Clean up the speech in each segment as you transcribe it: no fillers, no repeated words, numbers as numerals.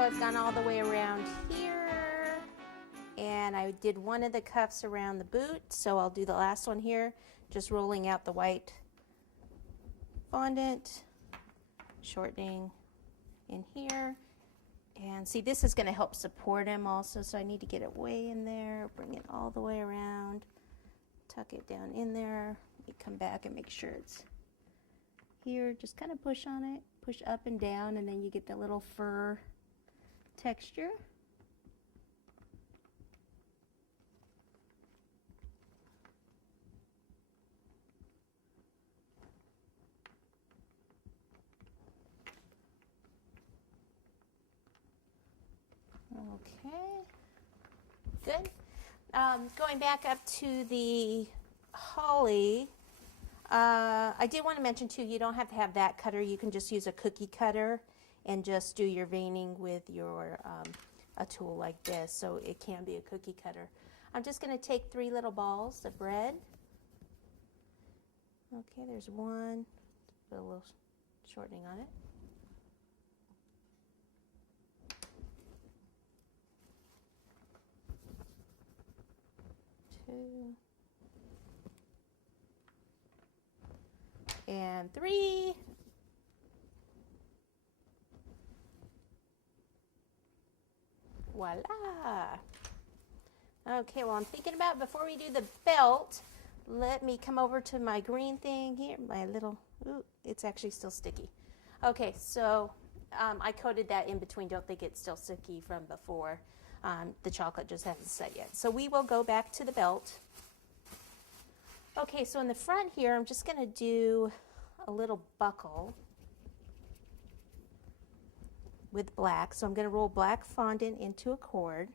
so I've gone all the way around here, and I did one of the cuffs around the boot, so I'll do the last one here, just rolling out the white fondant, shortening in here. And see, this is going to help support him also, so I need to get it way in there, bring it all the way around, tuck it down in there. Let me come back and make sure it's here. Just kind of push on it, push up and down, and then you get the little fur texture. Okay, good. Going back up to the holly, I did want to mention too, you don't have to have that cutter. You can just use a cookie cutter and just do your veining with your a tool like this. So it can be a cookie cutter. I'm just going to take 3 little balls of bread. Okay, there's one. Put a little shortening on it. 2 and 3. Voila. Okay, well, I'm thinking about before we do the belt, let me come over to my green thing here, my little, ooh, it's actually still sticky. Okay, so I coated that in between. Don't think it's still sticky from before. The chocolate just hasn't set yet. So we will go back to the belt. Okay, so in the front here, I'm just going to do a little buckle with black. So I'm going to roll black fondant into a cord.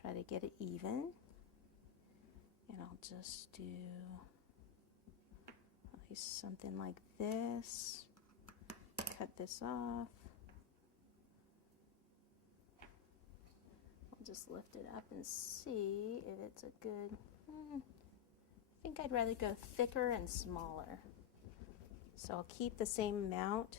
Try to get it even. And I'll just do something like this. Cut this off. I'll just lift it up and see if it's a good, I think I'd rather go thicker and smaller. So I'll keep the same amount.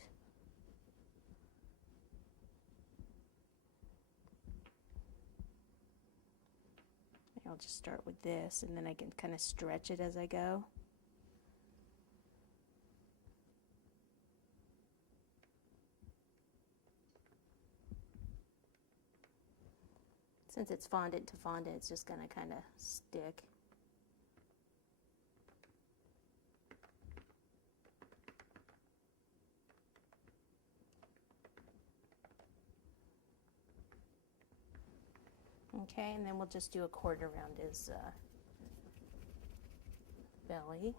I'll just start with this, and then I can kind of stretch it as I go. Since it's fondant to fondant, it's just going to kind of stick. Okay, and then we'll just do a cord around his belly.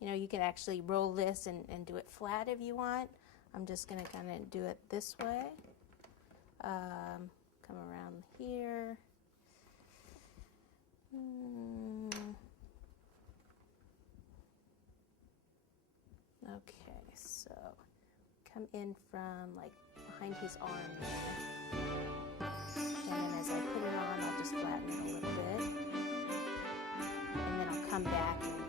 You know, you could actually roll this and do it flat if you want. I'm just going to kind of do it this way. Come around here. Okay, so come in from like behind his arm there. And then as I put it on, I'll just flatten it a little bit. And then I'll come back and